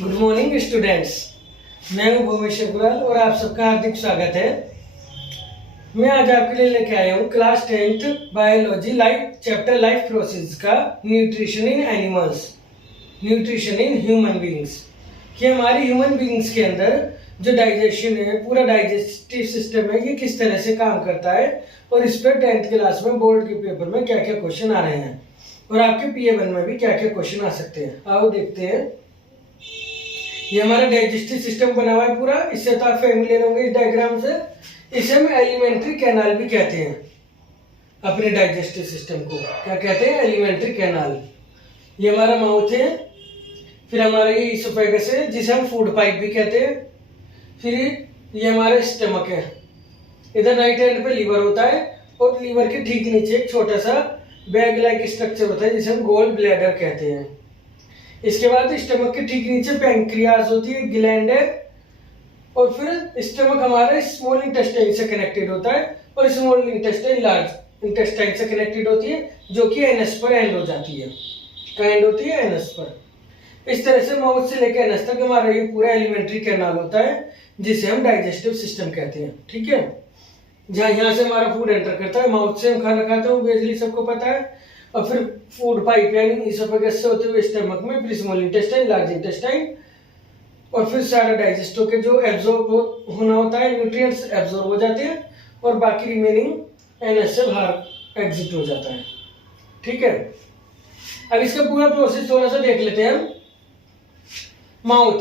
Good morning students. मैं हूं भूमेश्वर गुराल और आप सबका हार्दिक स्वागत है। मैं आज आपके लिए लेके आया हूं class 10th biology life chapter life process का nutrition in animals, nutrition in human beings. कि हमारी ह्यूमन बीइंग्स के अंदर जो डाइजेशन है, पूरा डाइजेस्टिव सिस्टम है, ये किस तरह से काम करता है और इस पर 10th क्लास में बोर्ड के पेपर में क्या क्या क्वेश्चन आ रहे हैं और आपके PA1 में भी क्या क्या क्वेश्चन आ सकते हैं। आओ देखते हैं। ये हमारा डाइजेस्टिव सिस्टम बना हुआ है पूरा, इससे तो आप फेमिलियर होंगे इस डायग्राम से। इसे हम एलिमेंट्री कैनाल भी कहते हैं। अपने डाइजेस्टिव सिस्टम को क्या कहते हैं? Alimentary canal. ये हमारा माउथ है, फिर हमारा ये इसोफेगस है जिसे हम फूड पाइप भी कहते हैं, फिर ये हमारा स्टमक है। इधर राइट हैंड पे लीवर होता है और लीवर के ठीक नीचे एक छोटा सा बैग लाइक स्ट्रक्चर होता है जिसे हम गोल ब्लैडर कहते हैं। इसके बाद स्टमक के ठीक नीचे पैंक्रियाज होती है, ग्लैंड है, और फिर स्टमक हमारे स्मॉल इंटेस्टाइन से कनेक्टेड होता है और स्मॉल इंटेस्टाइन लार्ज इंटेस्टाइन से कनेक्टेड होती है जो कि एनस पर एंड हो जाती है। कहाँ एंड होती है? एनस पर। इस तरह से माउथ से लेकर एनस तक हमारा ये पूरा एलिमेंट्री कैनाल होता है जिसे हम डाइजेस्टिव सिस्टम कहते हैं। ठीक है, जहाँ यहाँ से हमारा फूड एंटर करता है, माउथ से हम खाना खाते हैं, बेसिकली सबको पता है, और फिर फूड पाइप यानी इसोफेगस से होते हुए स्टमक में, फिर स्मॉल इंटेस्टाइन, लार्ज इंटेस्टाइन, और फिर सारा डाइजेस्ट होकर जो एब्जॉर्ब होना होता है, न्यूट्रिएंट्स एब्जॉर्ब हो जाते हैं और बाकी रिमेनिंग एनएस से बाहर एग्जिट हो जाता है। ठीक है, अब इसका पूरा प्रोसेस थोड़ा सा देख लेते हैं हम। माउथ,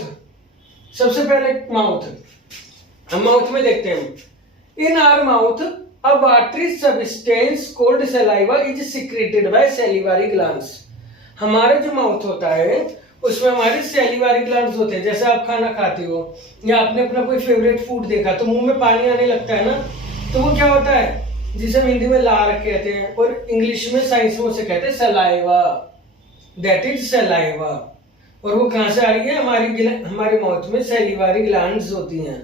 सबसे पहले हम माउथ में देखते हैं। In our mouth a watery substance called saliva is secreted by salivary glands। हमारा जो माउथ होता है उसमें हमारे सैलिवारी ग्लैंड्स होते हैं। जैसे आप खाना खाते हो या आपने अपना कोई फेवरेट फूड देखा तो मुंह में पानी आने लगता है ना, तो वो क्या होता है जिसे हम हिंदी में लार कहते हैं और इंग्लिश में साइंस में उसे कहते हैं सलाइवा। That is saliva. और वो कहाँ से आ रही है? हमारे माउथ में सैलिवारी ग्लैंड्स होती हैं।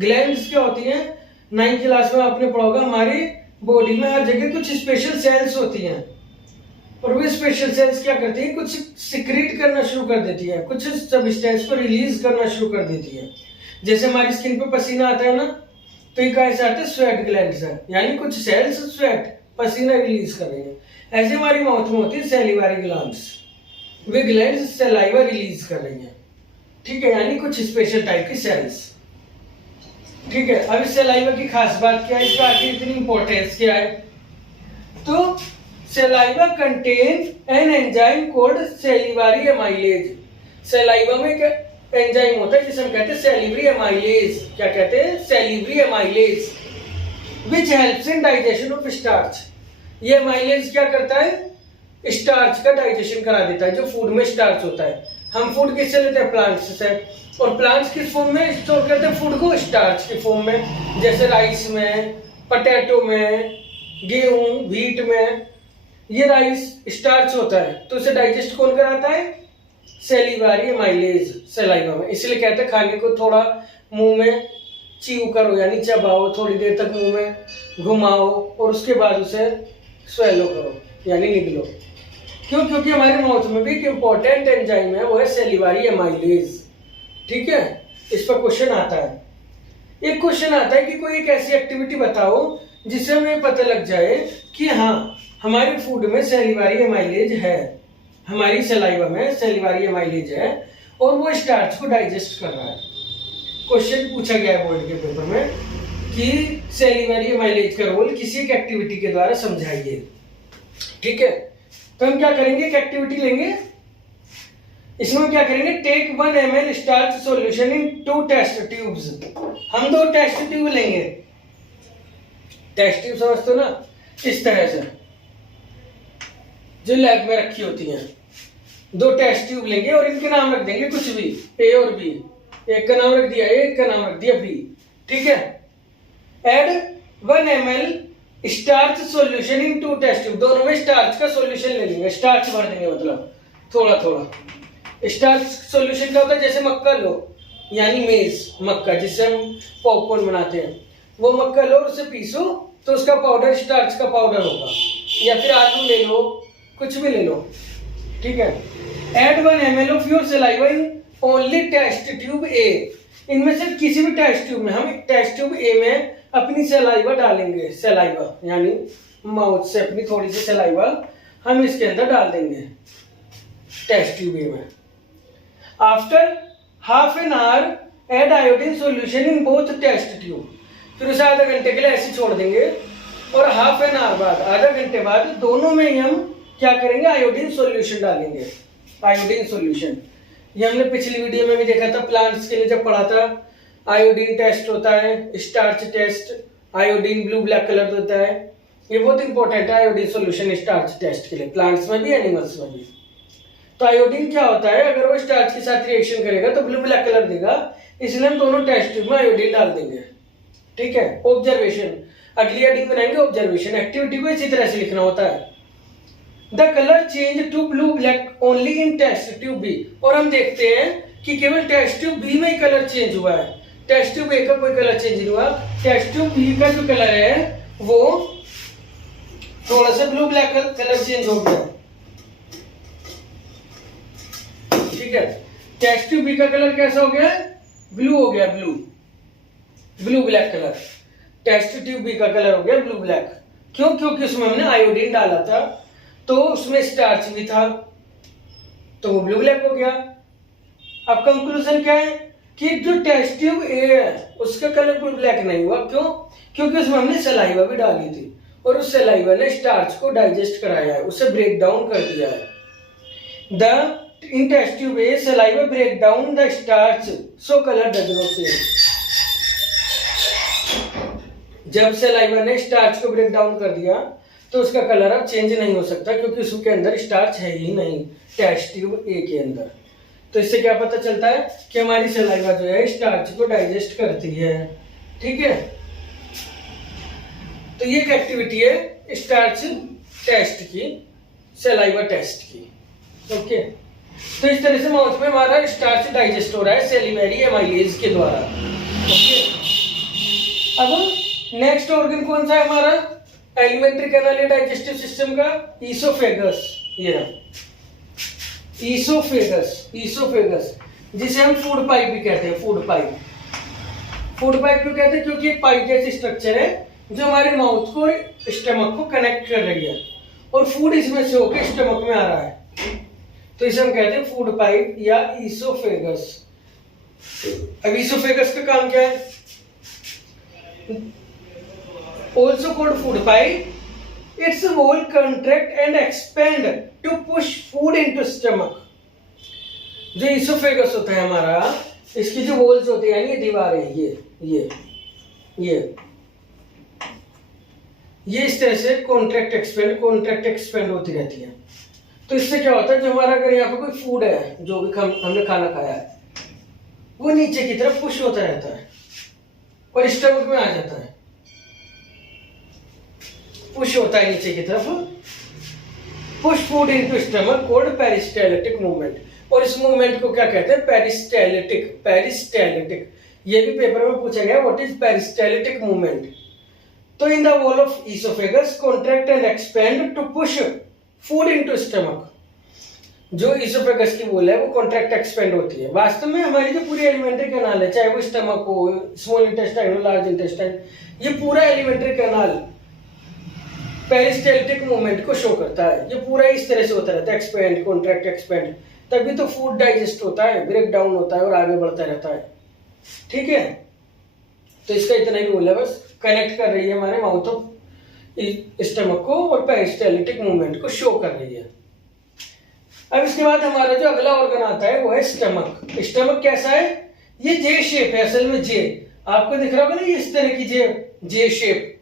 ग्लैंड्स क्या होती हैं? 9th क्लास में आपने पढ़ा होगा, हमारी बॉडी में हर जगह कुछ स्पेशल सेल्स होती हैं और वो स्पेशल सेल्स क्या करती हैं? कुछ सिक्रीट करना शुरू कर देती है, कुछ सब्सटेंस को रिलीज करना शुरू कर देती है। जैसे हमारी स्किन पे पसीना आता है ना, तो ये कहाँ से आते हैं? स्वेट ग्लैंड्स है, यानी कुछ सेल्स स्वेट पसीना रिलीज कर रही है। ऐसे हमारी माउथ में होती है सैलिवारी ग्लैंड्स। वे ग्लैंड्स सलाइवा रिलीज कर रही है। ठीक है, यानी कुछ स्पेशल टाइप की सेल्स। ठीक है, अब इस सलाइवा की खास बात क्या है, इसका आखिर इतनी इंपॉर्टेंस क्या है? तो saliva contain an enzyme called salivary amylase. Saliva में क्या एंजाइम होता है जिसे हम कहते हैं सैलिवरी एमाइलेज। क्या कहते हैं? Salivary amylase, which helps in digestion of starch. ये एमाइलेज क्या करता है? स्टार्च का डाइजेशन करा देता है। जो फूड में स्टार्च होता है, हम फूड किससे लेते हैं? प्लांट्स से। और प्लांट्स किस फॉर्म में स्टोर करते हैं फूड को? स्टार्च के फॉर्म में, जैसे राइस में, पोटैटो में, गेहूं, व्हीट में। ये राइस स्टार्च होता है, तो उसे डाइजेस्ट कौन कराता है? सैलिवरी एमाइलेज, सलाइवा में। इसलिए कहते हैं खाने को थोड़ा मुंह में च्यू करो, यानी चबाओ, थोड़ी देर तक मुंह में घुमाओ और उसके बाद उसे स्वेलो करो, यानी निगलो। क्यों? क्योंकि हमारे माउथ में भी एक इंपॉर्टेंट एंजाइम है, वो है सैलिवरी एमाइलेज। ठीक है, इस पर क्वेश्चन आता है। एक क्वेश्चन आता है कि कोई एक ऐसी एक्टिविटी बताओ जिससे हमें पता लग जाए कि हाँ, हमारे फूड में सैलिवरी एमाइलेज है, हमारी सलाइवा में सैलिवरी एमाइलेज है और वो स्टार्च को डाइजेस्ट कर रहा है। क्वेश्चन पूछा गया है बोर्ड के पेपर में कि सैलिवरी एमाइलेज का रोल किसी एक एक्टिविटी के द्वारा समझाइए। ठीक है, तो हम क्या करेंगे? एक एक्टिविटी लेंगे, इसमें क्या करेंगे? Take 1 ml starch solution in 2 test tubes. हम 2 टेस्ट ट्यूब लेंगे। टेस्ट ट्यूब समझते हो ना? इस तरह से जो लैब में रखी होती हैं। 2 टेस्ट ट्यूब लेंगे और इनके नाम रख देंगे कुछ भी, A और B। एक का नाम रख दिया A, एक का नाम रख दिया B। ठीक है, add 1 ml starch solution in 2 test tube. दोनों में स्टार्च का सॉल्यूशन ले लेंगे, स्टार्च भर देंगे, मतलब थोड़ा थोड़ा। स्टार्च सॉल्यूशन क्या होता है? जैसे मक्का लो, यानी मेज, मक्का जिससे हम पॉपकॉर्न बनाते हैं, वो मक्का लो और उसे पीसो तो उसका पाउडर स्टार्च का पाउडर होगा। या फिर आलू ले लो, कुछ भी ले लो। ठीक है, add 1 ml of your saliva in only test tube A, इनमें से किसी भी टेस्ट ट्यूब में, हम टेस्ट ट्यूब ए में अपनी सलाइवा डालेंगे, सलाइवा यानी माउथ से अपनी थोड़ी सी सलाइवा हम इसके अंदर डाल देंगे टेस्ट ट्यूब ए में। After half an hour add iodine solution in both test tube, फिर उसे आधा घंटे के लिए ऐसे छोड़ देंगे और हाफ एन आवर बाद, आधा घंटे बाद दोनों में ही हम क्या करेंगे, आयोडीन सॉल्यूशन डालेंगे। आयोडीन सॉल्यूशन ये हमने पिछली वीडियो में भी देखा था, प्लांट्स के लिए जब पढ़ा था। आयोडीन टेस्ट होता है, starch test, iodine blue black colour होता है, ये बहुत इंपॉर्टेंट है आयोडीन सॉल्यूशन स्टार्च टेस्ट के लिए, प्लांट्स में भी एनिमल्स में भी। तो आयोडीन क्या होता है, अगर वो स्टार्च के साथ रिएक्शन करेगा तो ब्लू ब्लैक कलर देगा, इसलिए हम दोनों टेस्ट ट्यूब में आयोडीन डाल देंगे। ठीक है, ऑब्जर्वेशन, अगली हेडिंग बनाएंगे ऑब्जर्वेशन। एक्टिविटी को इसी तरह से लिखना होता है, the colour change to blue black only in test tube B, और हम देखते हैं कि केवल टेस्ट ट्यूब बी में ही कलर चेंज हुआ है, टेस्ट ट्यूब ए का कोई कलर चेंज नहीं हुआ। टेस्ट ट्यूब बी का जो कलर है वो थोड़ा सा ब्लू ब्लैक कलर चेंज हो गया। ठीक है, टेस्ट ट्यूब बी का कलर कैसा हो गया, ब्लू हो गया, blue black colour. Test tube B का कलर हो गया ब्लू ब्लैक, क्यों, क्योंकि उसमें हमने आयोडीन डाला था, तो उसमें स्टार्च भी था, तो वो ब्लू ब्लैक हो गया। अब कंक्लूजन क्या है कि जो टेस्ट ट्यूब ए है उसका कलर ब्लू ब्लैक नहीं हुआ, क्यों, क्योंकि उसमें हमने सलाइवा भी डाली थी और उस सलाइवा ने स्टार्च को डाइजेस्ट कराया है, उसे ब्रेक डाउन कर दिया है। The in test tube A saliva break down the starch so colour does not change. जब सलाइवा ने स्टार्च को ब्रेक डाउन कर दिया तो उसका कलर अब चेंज नहीं हो सकता, क्योंकि उसके अंदर स्टार्च है ही नहीं टेस्ट ट्यूब ए के अंदर। तो इससे क्या पता चलता है कि हमारी सलाइवा जो है स्टार्च को डाइजेस्ट करती है। ठीक है, तो ये एक एक्टिविटी है स्टार्च टेस्ट की, सलाइवा टेस्ट की। ओके, तो इस तरह से माउथ में हमारा स्टार्च डाइजेस्ट हो रहा है सेलिवरी एमाइलेज के द्वारा। ओके, अब नेक्स्ट ऑर्गन कौन सा है हमारा, एलिमेंट्री कैनाल या डाइजेस्टिव सिस्टम का, ईसोफेगस। ये ईसोफेगस जिसे हम फूड पाइप भी कहते हैं, फूड पाइप क्यों कहते हैं, क्योंकि एक पाइप जैसी स्ट्रक्चर है जो हमारे माउथ को और स्टमक को कनेक्ट कर रही है और फूड इसमें से होकर स्टमक में आ रहा है, तो इसे हम कहते हैं फूड पाइप या ईसोफेगस। अब ईसोफेगस का काम क्या है, also called food pipe, its wall contract and expand to push food into stomach। जो ईसोफेगस होता है हमारा, इसकी जो वॉल्स होती है, ये दीवारें, ये इस तरह से कॉन्ट्रैक्ट एक्सपेंड होती रहती है। तो इससे क्या होता है, जो हमारा अगर यहाँ पे कोई फूड है, जो भी हमने खाना खाया है, वो नीचे की तरफ पुश होता रहता है और स्टमक में आ जाता है, पुश होता है नीचे की तरफ, push food into stomach called peristaltic movement. और इस मूवमेंट को क्या कहते हैं, पेरिस्टाल्टिक। ये भी पेपर में पूछा गया, व्हाट इज पेरिस्टाल्टिक मूवमेंट। तो in the wall of oesophagus contract and expand to push food into stomach. जो ईसोफेगस की वॉल है वो कॉन्ट्रैक्ट एक्सपेंड होती है। वास्तव में हमारी जो पूरी एलिमेंट्री कैनाल है, चाहे वो स्टमक हो, स्मॉल इंटेस्टाइन हो, लार्ज इंटेस्टाइन, ये पूरा एलिमेंट्री कैनाल पेरिस्टाल्टिक मूवमेंट को शो करता है। ये पूरा इस तरह से होता रहता है, एक्सपेंड, कॉन्ट्रैक्ट, एक्सपेंड, तभी तो फूड डाइजेस्ट होता है, ब्रेक डाउन होता है और आगे बढ़ता रहता है। ठीक है, तो इसका इतना ही रोल है, बस कनेक्ट कर रही है हमारे माउथ ऑफ स्टमक को और पेरिस्टाल्टिक मूवमेंट को शो कर रही है। अब इसके बाद हमारा जो अगला ऑर्गन आता है वो है स्टमक। स्टमक कैसा है, ये जे शेप है, असल में जे आपको दिख रहा होगा ना, ये इस तरह की J shape.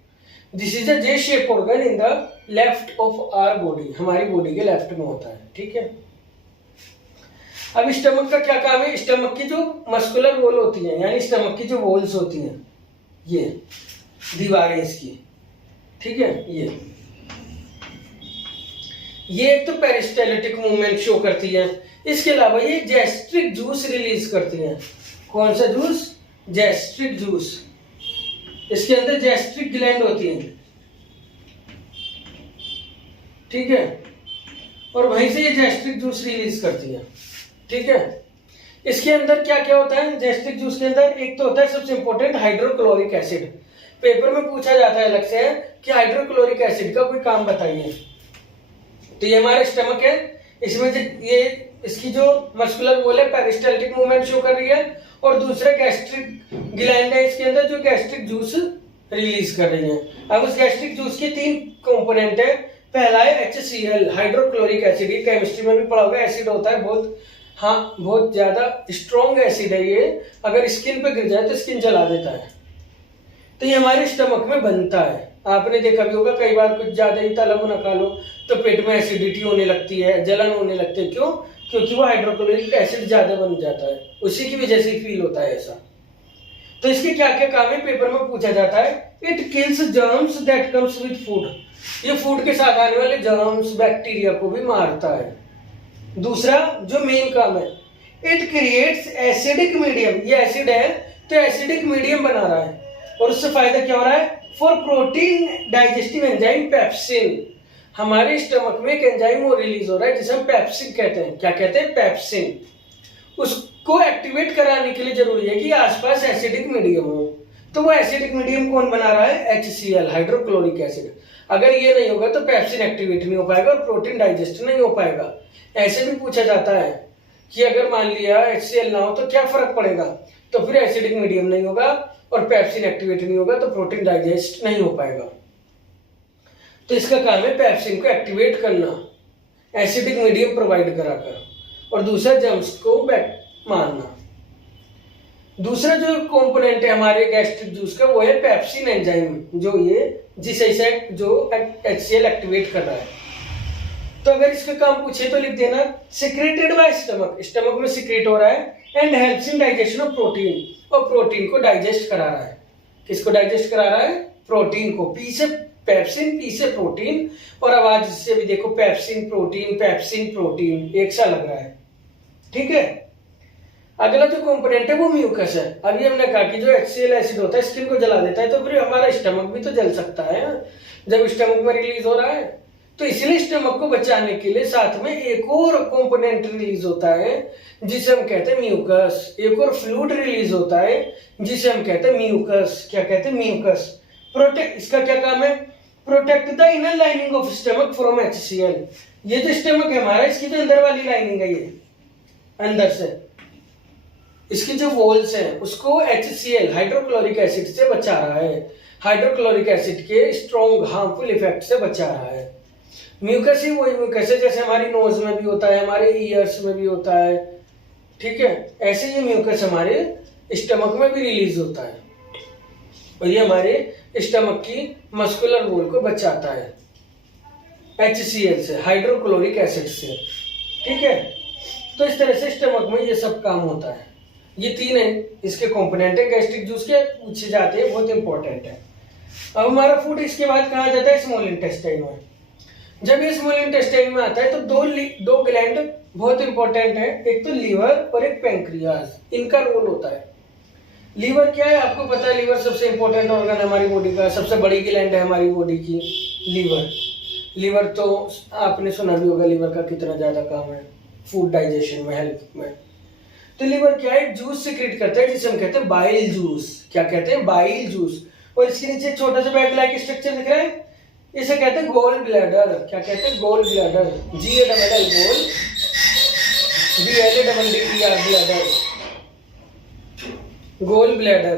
This is a J shape organ in the left of our body, हमारी बॉडी के लेफ्ट में होता है। ठीक है, अब स्टमक का क्या काम है, स्टमक की जो मस्कुलर वॉल होती है, यानी स्टमक की जो वॉल्स होती हैं, ये दीवारें इसकी, ठीक है, ये एक तो पेरिस्टाल्टिक मूवमेंट शो करती है, इसके अलावा ये गैस्ट्रिक जूस रिलीज करती है। कौन सा जूस, गैस्ट्रिक जूस। इसके अंदर गैस्ट्रिक ग्लैंड होती है, ठीक है, और वहीं से ये गैस्ट्रिक जूस रिलीज करती है। ठीक है, इसके अंदर क्या क्या होता है गैस्ट्रिक जूस के अंदर? एक तो होता है सबसे इंपॉर्टेंट हाइड्रोक्लोरिक एसिड। पेपर में पूछा जाता है अलग से कि हाइड्रोक्लोरिक एसिड का कोई काम बताइए। तो ये हमारा स्टमक है, इसमें ये इसकी जो मस्कुलर वॉल है पेरिस्टाल्टिक मूवमेंट शो कर रही है, और दूसरा गैस्ट्रिक ग्लैंड है इसके अंदर जो गैस्ट्रिक जूस रिलीज कर रही है। अब उस गैस्ट्रिक जूस के 3 कंपोनेंट है। पहला है HCl हाइड्रोक्लोरिक एसिड, ये केमिस्ट्री में भी पढ़ा होगा, एसिड होता है बहुत, हाँ बहुत ज्यादा स्ट्रॉन्ग एसिड है ये, अगर स्किन पे गिर जाए तो स्किन जला देता है। तो ये हमारे स्टमक में बनता है। आपने देखा भी होगा कई बार कुछ ज्यादा ही तला भुना खा लो तो पेट में एसिडिटी होने लगती है, जलन होने लगती है। क्यों? क्योंकि वो हाइड्रोक्लोरिक एसिड ज्यादा बन जाता है, उसी की वजह से फील होता है ऐसा। तो इसके क्या क्या काम है पेपर में पूछा जाता है। It kills germs that comes with food, ये फूड के साथ आने वाले जर्म्स बैक्टीरिया को भी मारता है। दूसरा जो मेन काम है, इट क्रिएट्स एसिडिक मीडियम, ये एसिड है तो एसिडिक मीडियम बना रहा है, और उससे फायदा क्या हो रहा है? For protein digestive enzyme pepsin, हमारे स्टमक में एक एंजाइम वो रिलीज हो रहा है जिसे हम पेप्सिन कहते हैं। क्या कहते हैं? पेप्सिन। उसको एक्टिवेट कराने के लिए जरूरी है कि आसपास एसिडिक मीडियम हो। तो वो एसिडिक मीडियम कौन बना रहा है? HCl hydrochloric acid. अगर ये नहीं होगा तो पेप्सिन एक्टिवेट नहीं हो पाएगा और प्रोटीन डाइजेस्ट नहीं हो पाएगा। ऐसे भी पूछा जाता है कि अगर मान लिया HCl ना हो तो क्या फर्क पड़ेगा? तो फिर एसिडिक मीडियम नहीं होगा और पेप्सिन एक्टिवेट नहीं होगा तो प्रोटीन डाइजेस्ट नहीं हो पाएगा। तो इसका काम है पेप्सिन को एक्टिवेट करना एसिडिक मीडियम प्रोवाइड कराकर, और दूसरा जर्म्स को मारना। दूसरा जो कंपोनेंट है हमारे गैस्ट्रिक जूस का वो है पेप्सिन एंजाइम, जो ये जिसे जो HCl एक्टिवेट कर रहा है। तो अगर इसका काम पूछे तो लिख देना सिक्रेटेड बाय स्टमक, स्टमक में सिक्रेट हो रहा है, and helps in digestion of protein, और प्रोटीन को डाइजेस्ट करा रहा है। किसको डाइजेस्ट करा रहा है? प्रोटीन को। पी से पेप्सिन, पी से प्रोटीन, और आवाज से भी देखो पेप्सिन प्रोटीन एक सा लग रहा है। ठीक है। अगला जो कंपोनेंट है वो म्यूकस है। अभी हमने कहा कि जो HCl एसिड होता है स्किन को जला देता है, तो फिर हमारा स्टमक भी तो जल सकता है जब स्टमक में रिलीज हो रहा है। तो इसलिए स्टमक को बचाने के लिए साथ में एक और कंपोनेंट रिलीज होता है जिसे हम कहते हैं म्यूकस। एक और फ्लूइड रिलीज होता है जिसे हम कहते हैं म्यूकस। क्या कहते हैं? म्यूकस। प्रोटेक्ट, इसका क्या काम है? Protect the inner lining of stomach from HCl। ये जो स्टमक है हमारा, इसकी जो अंदर वाली लाइनिंग है, ये अंदर से इसकी जो वॉल्स हैं उसको HCl हाइड्रोक्लोरिक एसिड से बचा रहा है, हाइड्रोक्लोरिक एसिड के स्ट्रॉन्ग हार्मफुल इफेक्ट से बचा रहा है। म्यूकस ही वही म्यूकस है जैसे हमारी नोज में भी होता है, हमारे ईयर्स में भी होता है। ठीक है, ऐसे ही म्यूकस हमारे स्टमक में भी रिलीज होता है, और ये हमारे स्टमक की मस्कुलर वॉल को बचाता है HCl से, हाइड्रोक्लोरिक एसिड से। ठीक है, तो इस तरह से स्टमक में ये सब काम होता है। ये 3 है इसके कंपोनेंट है गैस्ट्रिक जूस के, पूछे जाते हैं, बहुत इंपॉर्टेंट है। अब हमारा फूड इसके बाद कहा जाता है स्मॉल इंटेस्टाइन में। जब ये स्मॉल इंटेस्टाइन में आता है तो दो ग्लैंड बहुत इंपॉर्टेंट है, एक तो लीवर और एक पैंक्रियाज, इनका रोल होता है। लीवर क्या है आपको पता है, लीवर सबसे इंपॉर्टेंट ऑर्गन है हमारी बॉडी का, सबसे बड़ी ग्लैंड है हमारी बॉडी की लीवर। लीवर तो आपने सुना भी होगा लीवर का कितना ज्यादा काम है फूड डाइजेशन में, हेल्थ में। तो लीवर क्या है? जूस सिक्रेट करता है जिसे हम कहते हैं बाइल जूस। क्या कहते हैं? Bile juice. और इसके नीचे छोटा सा बैग लाइक स्ट्रक्चर दिख रहा है, इसे कहते हैं गोल ब्लैडर। क्या कहते हैं? Gall bladder. GALL गोल, BLADDER ब्लैडर, गोल ब्लैडर।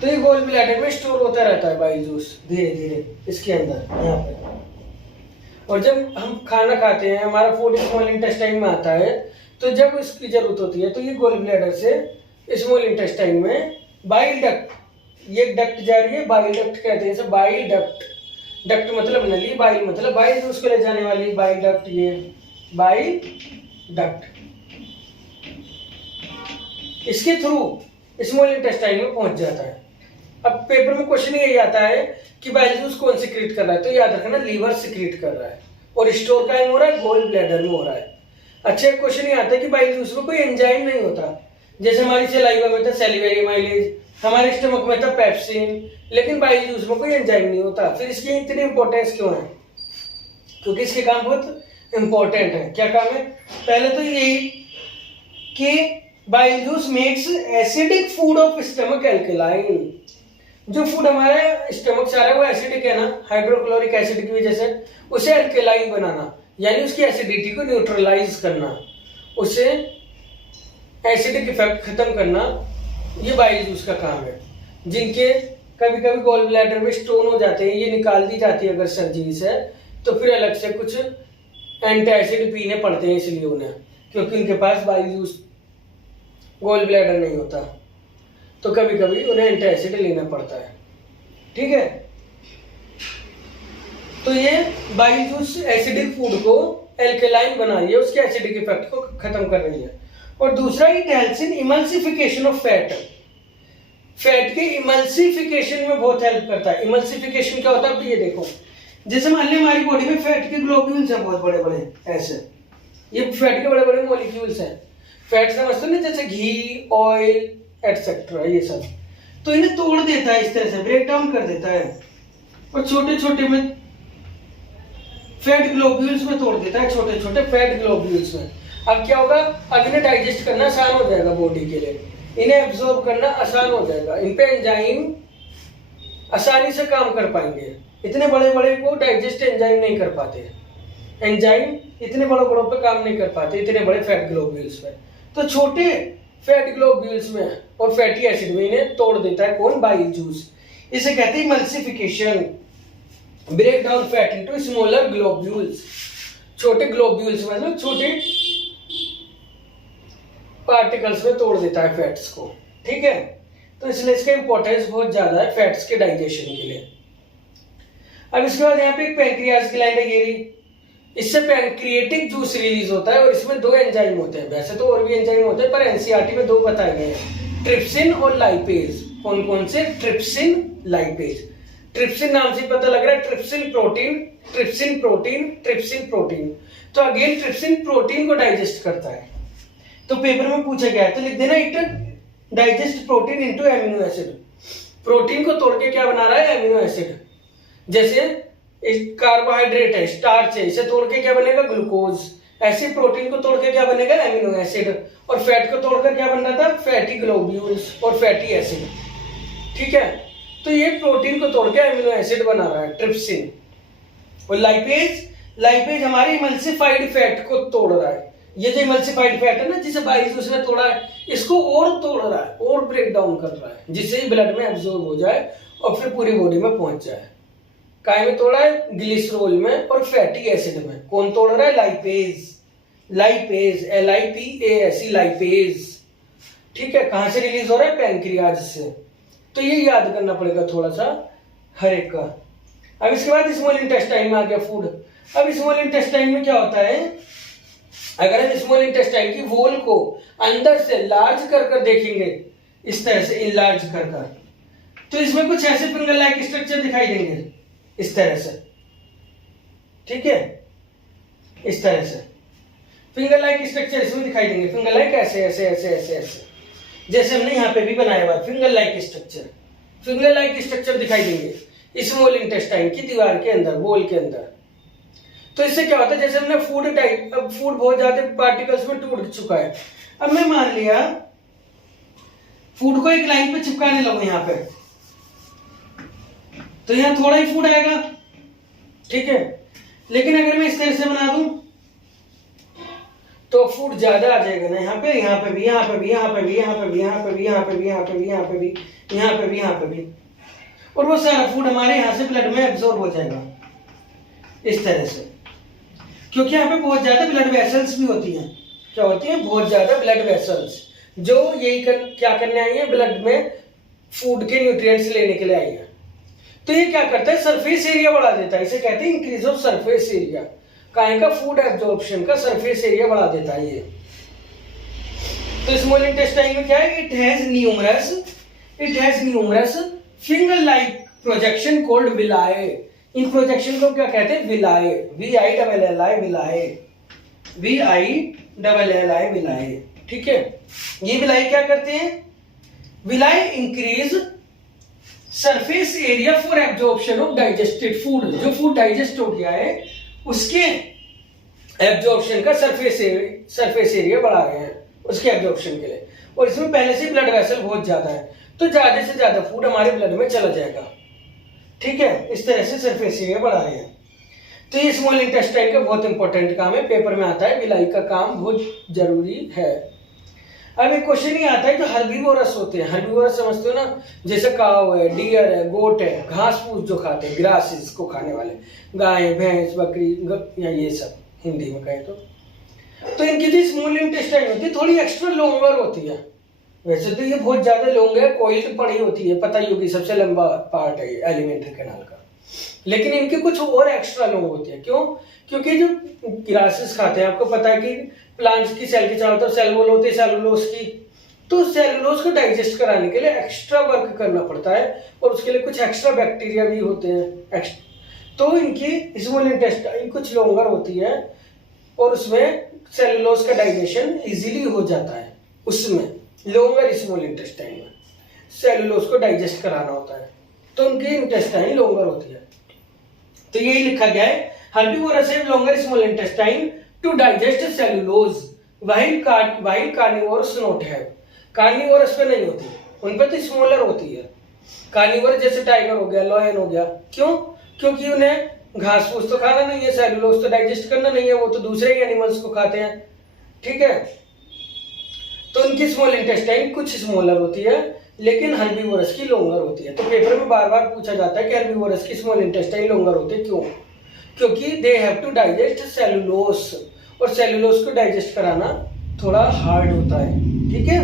तो ये गोल ब्लैडर में स्टोर होता रहता है बाइल जूस धीरे धीरे इसके अंदर यहाँ पे। और जब हम खाना खाते हैं हमारा फूड स्मॉल इंटेस्टाइन में आता है, तो जब इसकी जरूरत होती है तो ये गोल ब्लैडर से स्मॉल इंटेस्टाइन में बाइल डक्ट, ये डक्ट जा रही है, बाइल डक्ट कहते हैं इसे, बाइल डक्ट। डक्ट मतलब नली, बाइल मतलब बाइल जूस को ले जाने वाली बाइल डक्ट, ये बाइल डक्ट। इसके थ्रू स्मॉल इंटेस्टाइन में पहुंच जाता है। अब पेपर में क्वेश्चन यही आता है कि बाइल जूस कौन सिक्रीट कर रहा है, तो याद रखना लीवर सिक्रीट कर रहा है, और स्टोर कहाँ हो रहा है? गोल ब्लैडर में हो रहा है। अच्छा क्वेश्चन ये आता है कि बाइल जूस में कोई एंजाइम नहीं होता, जैसे हमारी सलाइवा में था सैलिवरी अमाइलेज, हमारे स्टमक में था पेप्सिन, लेकिन बाइल जूस में कोई एंजाइम नहीं होता। फिर इसकी इतनी इंपॉर्टेंस क्यों है? क्योंकि इसके काम बहुत इंपॉर्टेंट है। क्या काम है? पहले तो यही कि bile juice makes acidic food of stomach alkaline. जो फूड हमारे स्टमक से आ रहा है वो एसिडिक है ना, हाइड्रोक्लोरिक एसिड की वजह से, उसे एल्कलाइन बनाना यानी उसकी एसिडिटी को न्यूट्रलाइज करना, उसे एसिडिक इफेक्ट खत्म करना, ये बाइल जूस का काम है। जिनके कभी कभी गॉल ब्लैडर में स्टोन हो जाते हैं, ये निकाल दी जाती है अगर सर्जरी से, तो फिर अलग से कुछ एंटासिड पीने पड़ते हैं इसलिए उन्हें, क्योंकि उनके पास बाइल जूस गॉल ब्लैडर नहीं होता, तो कभी कभी उन्हें एंटासिड लेना पड़ता है। ठीक है, तो ये बाइल जूस एसिडिक फूड को एल्कलाइन बना रही है, उसके एसिडिक इफेक्ट को खत्म कर रही है। और दूसरा, it helps in emulsification of fat. Fat के इमल्सिफिकेशन में बहुत हेल्प करता है। इमल्सिफिकेशन क्या होता है, अब ये देखो, जैसे मान ली हमारी बॉडी में फैट के ग्लोब्यूल्स हैं बहुत बड़े बड़े, ऐसे ये फैट के बड़े बड़े मॉलिक्यूल्स हैं। फैट समझते हो ना, जैसे घी, ऑयल एटसेट्रा, ये सब, तो इन्हें तोड़ देता है, इस तरह से ब्रेक डाउन कर देता है और छोटे छोटे में फैट ग्लोब्यूल्स में तोड़ देता है, छोटे छोटे फैट ग्लोब्यूल्स में। अब क्या होगा, अब इन्हें डाइजेस्ट करना आसान हो जाएगा बॉडी के लिए, इन्हें एब्जॉर्ब करना आसान हो जाएगा, इन पे एंजाइम आसानी से काम कर पाएंगे। इतने बड़े बड़े को डाइजेस्ट एंजाइम नहीं कर पाते, एंजाइम इतने बड़े बड़ों पे काम नहीं कर पाते, इतने बड़े फैट ग्लोब्यूल्स में। तो छोटे फैट ग्लोब्यूल्स में और फैटी एसिड में इन्हें तोड़ देता है कौन, बाइल जूस। इसे कहते हैं emulsification, break down fat into smaller globules. छोटे ग्लोब्यूल्स मतलब छोटे पार्टिकल्स में तोड़ देता है फैट्स को। ठीक है, तो इसलिए इसका इंपॉर्टेंस बहुत ज्यादा है फैट्स के डाइजेशन के लिए। अब इसके बाद यहाँ पे एक पैंक्रियाज ग्लैंड है, ये रही, इससे पैंक्रिएटिक जूस रिलीज होता है और इसमें दो एंजाइम होते हैं, वैसे तो और भी एंजाइम होते हैं पर एनसीईआरटी में दो बताए गए हैं, ट्रिप्सिन और लाइपेज। कौन कौन से, ट्रिप्सिन, लाइपेज। ट्रिप्सिन नाम से पता लग रहा है, trypsin protein, trypsin protein, trypsin protein. तो अगेन ट्रिप्सिन प्रोटीन को डाइजेस्ट करता है, तो पेपर में पूछा गया है तो लिख देना, it digest protein into amino acid. Protein को तोड़ के क्या बना रहा है, एमिनो एसिड। जैसे कार्बोहाइड्रेट है, स्टार्च है, इसे तोड़ के क्या बनेगा, ग्लूकोज। ऐसे प्रोटीन को तोड़ के क्या बनेगा, एमिनो एसिड। और फैट को तोड़कर क्या बन रहा था, फैटी ग्लोब्यूल्स और फैटी एसिड। ठीक है, तो ये प्रोटीन को तोड़ के एमिनो एसिड बना रहा है, ट्रिप्सिन। और लाइपेज, लाइपेज हमारी इमल्सिफाइड फैट को तोड़ रहा है। ये जो इमल्सिफाइड फैट है ना, जिसे बाइल जूस ने तोड़ा है, इसको और तोड़ रहा है और ब्रेक डाउन कर रहा है, जिससे ही ब्लड में एब्जॉर्ब हो जाए और फिर पूरी बॉडी में पहुंच जाए। काय में तोड़ा है, ग्लिसरॉल में और फैटी एसिड में। कौन तोड़ रहा है, लाइपेज, लाइपेज, LIPASE, लाइपेज। ठीक है, कहां से रिलीज हो रहा है, पैंक्रियाज से। तो ये याद करना पड़ेगा थोड़ा सा हर एक का। अब इसके बाद स्मॉल इंटेस्टाइन में आ गया फूड। अब स्मॉल इंटेस्टाइन में क्या होता है, अगर हम स्मॉल इंटेस्टाइन की वॉल को अंदर से लार्ज कर देखेंगे, इस तरह से इनलार्ज कर, तो इसमें कुछ ऐसे फिंगर लाइक स्ट्रक्चर दिखाई देंगे, इस तरह से। ठीक है, इस तरह से फिंगर लाइक स्ट्रक्चर इसमें दिखाई देंगे, फिंगर लाइक ऐसे ऐसे ऐसे ऐसे ऐसे, जैसे हमने यहाँ पे भी बनाया हुआ finger like structure. Finger like structure दिखाई देंगे स्मॉल इंटेस्टाइन की दीवार के अंदर, वॉल के अंदर। तो इससे क्या होता है, जैसे हमने फूड टाइप, अब फूड बहुत ज्यादा पार्टिकल्स में टूट चुका है। अब मैं मान लिया फूड को एक लाइन पे चिपकाने लगूं यहाँ पे, तो यहाँ थोड़ा ही फूड आएगा। ठीक है, लेकिन अगर मैं इस तरह से बना दूं तो फूड ज्यादा आ जाएगा ना, यहाँ पे, यहाँ पे भी, यहाँ पे भी, यहाँ पे भी, यहाँ पे भी, यहाँ पे भी, यहाँ पे भी, यहाँ पे भी, यहाँ पे भी, यहाँ पे भी, यहाँ पे भी, और वो सारा फूड हमारे यहाँ से ब्लड में एब्जॉर्ब हो जाएगा इस तरह से। क्योंकि यहाँ पे बहुत ज्यादा ब्लड वेसल्स भी होती हैं। क्या होती हैं, बहुत ज्यादा ब्लड वेसल्स, जो यही क्या करने आई है, ब्लड में फूड के न्यूट्रिएंट्स लेने के लिए आई है। तो ये क्या करता है, सरफेस एरिया बढ़ा देता है, इसे कहते हैं इंक्रीज ऑफ सरफेस एरिया। काहे का, फूड एब्जॉर्प्शन का सरफेस एरिया बढ़ा देता है ये। तो स्मॉल इंटेस्टाइन में क्या है, it has numerous finger like projection called villi. इन प्रोजेक्शन को क्या कहते हैं, विलाए, VILLI, विलाए, VILLI, विलाए। ठीक है, ये विलाए क्या करते हैं, villi increase surface area for absorption of digested food. जो फूड डाइजेस्ट हो गया है उसके एब्जॉर्प्शन का सरफेस एरिया बढ़ा रहे हैं। उसके एब्जॉर्प्शन के लिए, और इसमें पहले से ब्लड वेसल बहुत ज्यादा है, तो ज्यादा से ज्यादा फूड हमारे ब्लड में चला जाएगा। ठीक है, इस तरह से सरफेस एरिया बढ़ा रहे हैं। तो ये स्मॉल इंटेस्टाइन का बहुत इंपॉर्टेंट काम है, पेपर में आता है, बिलाई का काम बहुत जरूरी है। अब एक क्वेश्चन ही आता है जो हर्बीवोरस होते हैं, हर्बीवोरस समझते हो ना, जैसे काव है, डियर है, गोट है, घास फूस जो खाते हैं, ग्रासेस को खाने वाले, गाय, भैंस, बकरी या ये सब हिंदी में कहें तो इनकी जो स्मॉल इंटेस्टाइन होती है थोड़ी एक्स्ट्रा लॉन्गर होती है। वैसे तो ये बहुत ज्यादा लॉन्ग है, कोइल्ड पड़ी होती है, पता ही होगी, सबसे लंबा पार्ट है एलिमेंट्री कैनाल का, लेकिन इनके कुछ और एक्स्ट्रा लॉन्ग होती है। क्यों? क्योंकि जो ग्रासेस खाते हैं, आपको पता है कि प्लांट्स की सेल के चारों तरफ सेल वॉल होती है सेलुलोज की, तो सेलुलोज को डाइजेस्ट कराने के लिए एक्स्ट्रा वर्क करना पड़ता है, और उसके लिए कुछ एक्स्ट्रा बैक्टीरिया भी होते हैं। तो इनकी स्मॉल इंटेस्टाइन कुछ लॉन्गर होती है, और उसमें सेलुलोज का डाइजेशन इजीली हो जाता है। उसमें लॉन्गर स्मॉल इंटेस्टाइन में सेलुलोज को डाइजेस्ट कराना होता है, तो उनकी इंटेस्टाइन लॉन्गर होती है। तो यही लिखा गया है, herbivores have longer small intestine to digest cellulose while carnivores not have. Carnivores पे नहीं होती, उन पे तो स्मॉलर होती है। कार्निवोरस जैसे टाइगर हो गया, लॉयन हो गया, क्यों? क्योंकि उन्हें घास फूस तो खाना नहीं है, सेलुलोज तो डाइजेस्ट करना नहीं है, वो तो दूसरे ही एनिमल्स को खाते हैं। ठीक है, तो उनकी स्मॉल इंटेस्टाइन कुछ स्मॉलर होती है, लेकिन हर्बीवोरस की लॉन्गर होती है। तो पेपर में बार बार पूछा जाता है कि हर्बीवोरस की स्मॉल इंटेस्टाइन लॉन्गर होती है, क्यों? क्योंकि they have to digest cellulose, और सेलुलोज को डाइजेस्ट कराना थोड़ा हार्ड होता है। ठीक है,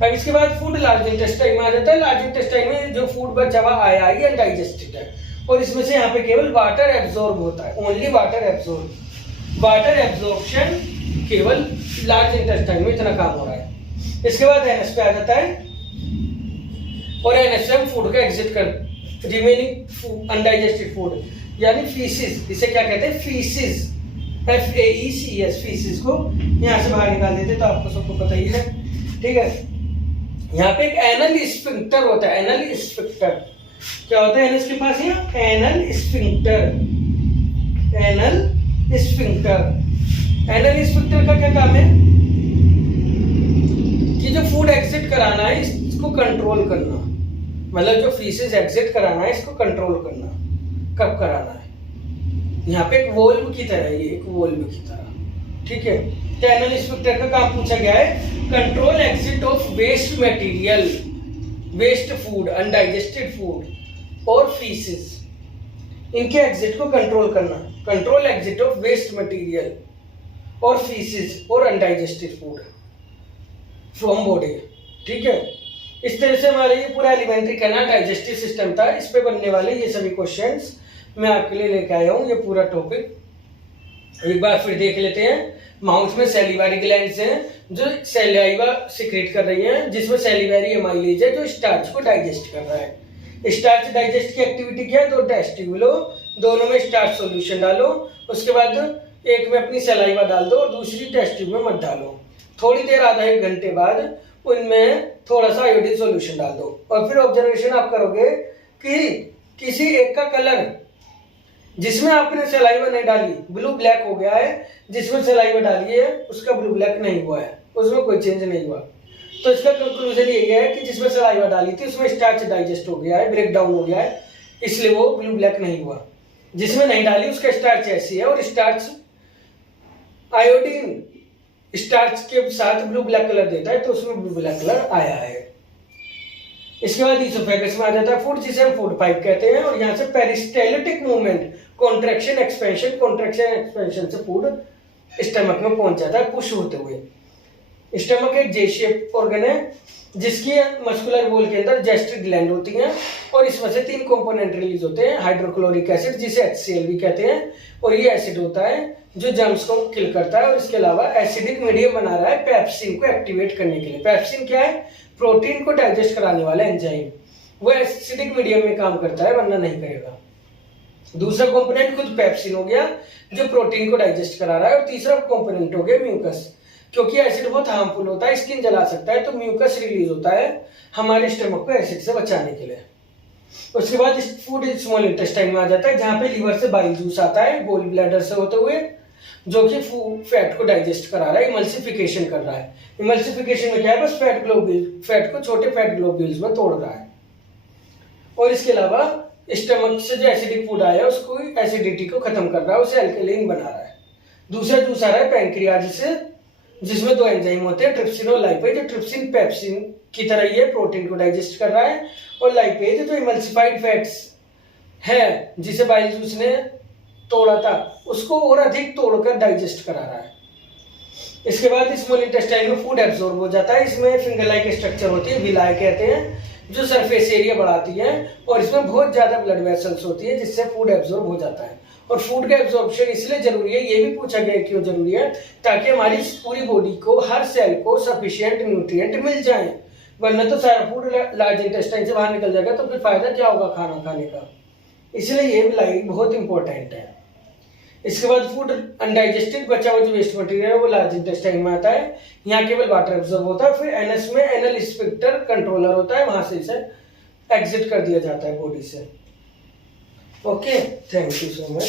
अब इसके बाद फूड लार्ज इंटेस्टाइन में आ जाता है। लार्ज इंटेस्टाइन में जो फूड बचा हुआ आया ही अनडाइजेस्टेड है, और इसमें से यहाँ पे केवल वाटर एब्जॉर्ब होता है, only water absorb. Water absorption केवल लार्ज इंटेस्टाइन में इतना काम हो रहा है। इसके बाद एनएस पे आ जाता है, और एनएस से हम फूड का एग्जिट कर रिमेनिंग अनडाइजेस्टेड फूड यानी फीसिस, इसे क्या कहते हैं? फीसिस, FAECS, फीसिस को यहाँ से बाहर निकाल देते, तो आपको सबको पता ही है। ठीक है, यहाँ पे एक एनल स्फिंक्टर होता है। एनल स्फिंक्टर क्या होता है एनएस के पास? यहाँ anal sphincter, anal sphincter. Anal sphincter का क्या काम है? कि जो फूड एग्जिट कराना है इसको कंट्रोल करना, मतलब जो फीसेस एग्जिट कराना है इसको कंट्रोल करना। कब कराना है? यहाँ पे एक वोल्व की तरह, ये एक वोल्व की तरह। ठीक है, तो एनल स्फिंक्टर का काम पूछा गया है, control exit of waste material, waste food, undigested food और फीसेस, इनके एग्जिट को कंट्रोल करना। Control exit of waste material और फीसेस और अनडाइजेस्टेड फूड फ्रॉम बॉडी। ठीक है, इस तरह से हमारे ये पूरा एलिमेंट्री कैनाल डाइजेस्टिव सिस्टम था। इस पे बनने वाले ये सभी क्वेश्चंस मैं आपके लिए लेके आया हूँ। ये पूरा टॉपिक एक बार फिर देख लेते हैं। माउथ में सैलिवरी ग्लैंड्स हैं जो सैलाइवा सिक्रेट कर रही हैं, जिसमें सैलिवरी एमाइलेज है जो स्टार्च को डाइजेस्ट कर रहा है। स्टार्च डाइजेस्ट की एक्टिविटी क्या है? दो टेस्ट ट्यूब लो, दोनों में स्टार्च सॉल्यूशन डालो, उसके बाद एक में अपनी सैलाइवा डाल दो और दूसरी टेस्ट ट्यूब में मत डालो। थोड़ी देर, आधा एक घंटे बाद उनमें थोड़ा सा आयोडीन सॉल्यूशन डाल दो, और फिर ऑब्जर्वेशन आप करोगे कि किसी एक का कलर जिसमें आपने सलाइवा नहीं डाली ब्लू ब्लैक हो गया है, जिसमें सलाइवा डाली है उसका ब्लू ब्लैक नहीं हुआ है, उसमें कोई चेंज नहीं हुआ। तो इसका कंक्लूजन ये है कि जिसमें सलाइवा डाली थी उसमें स्टार्च डाइजेस्ट हो गया है, ब्रेक डाउन हो गया है, इसलिए वो ब्लू ब्लैक नहीं हुआ। जिसमें नहीं डाली उसका स्टार्च ऐसी है, और स्टार्च आयोडीन स्टार्च के साथ ब्लू ब्लैक कलर देता है, तो उसमें ब्लू ब्लैक कलर आया है। इसके बाद इसोफेगस में आ जाता है फूड, जिसे हम फूड पाइप कहते हैं, और यहाँ से peristaltic movement, contraction expansion, contraction expansion से फूड स्टमक में पहुंच जाता है पुश होते हुए। स्टमक एक जे शेप ऑर्गन है जिसकी मस्कुलर वॉल के अंदर गैस्ट्रिक ग्लैंड होती हैं, और इसमें से 3 कंपोनेंट रिलीज होते हैं। हाइड्रोक्लोरिक एसिड जिसे HCl भी कहते हैं, और ये एसिड होता है जो जर्म्स को किल करता है, और इसके अलावा एसिडिक मीडियम बना रहा है पेप्सिन को एक्टिवेट करने के लिए। पेप्सिन क्या है? प्रोटीन को डाइजेस्ट कराने वाला एंजाइम, वो एसिडिक मीडियम में काम करता है, वरना नहीं करेगा। दूसरा कंपोनेंट खुद पेप्सिन हो गया जो प्रोटीन को डाइजेस्ट करा रहा है, और तीसरा कंपोनेंट हो गया म्यूकस, क्योंकि एसिड बहुत हार्मफुल होता है, स्किन जला सकता है, तो म्यूकस रिलीज होता है हमारे स्टमक को एसिड से बचाने के लिए। उसके बाद फूड स्मॉल इंटेस्टाइन में आ जाता है, जहां पे लीवर से बाइल जूस आता है गोल ब्लैडर से होते हुए, जो कि फैट को डाइजेस्ट करा रहा है, इमल्सिफिकेशन कर रहा है। इमल्सिफिकेशन में क्या है, बस फैट को छोटे फैट ग्लोब्यूल्स में तोड़ रहा है। और इसके अलावा स्टमक से जो एसिडिक फूड आया है उसको एसिडिटी को खत्म कर रहा है, उसे अल्कलीन बना रहा है। दूसरा जूस आ रहा है पैंक्रियाज से, जिसमें दो एंजाइम होते हैं, ट्रिप्सिन और लाइपेज। जो ट्रिप्सिन पेप्सिन की तरह ही है, प्रोटीन को डाइजेस्ट कर रहा है, और लाइपेज जो इमल्सिफाइड फैट्स है जिसे बाइल जूस ने तोड़ा था उसको और अधिक तोड़कर डाइजेस्ट करा रहा है। इसके बाद स्मॉल इंटेस्टाइन में फूड एब्जॉर्ब हो जाता है। इसमें फिंगर लाइक स्ट्रक्चर होती है, विलाय कहते हैं, जो सरफेस एरिया बढ़ाती है, और इसमें बहुत ज्यादा ब्लड वेसल्स होती है जिससे फूड एब्जॉर्ब हो जाता है। और फूड का एब्जॉर्प्शन इसलिए जरूरी है, ये भी पूछा गया क्यों जरूरी है, ताकि हमारी पूरी बॉडी को, हर सेल को सफिशिएंट न्यूट्रिएंट मिल जाए, वरना तो सारा फूड लार्ज इंटेस्टाइन से बाहर निकल जाएगा तो फिर फायदा क्या होगा खाना खाने का। इसलिए ये विलाय बहुत इंपॉर्टेंट है। इसके बाद फूड अनडाइजेस्टेड बचा हुआ जो वेस्ट मटेरियल है वो लार्ज इंटेस्टाइन में आता है, यहाँ केवल वाटर एब्जॉर्ब होता है। फिर एनएस में एनल स्फिंक्टर कंट्रोलर होता है, वहां से इसे एग्जिट कर दिया जाता है बॉडी से। Okay, thank you so much.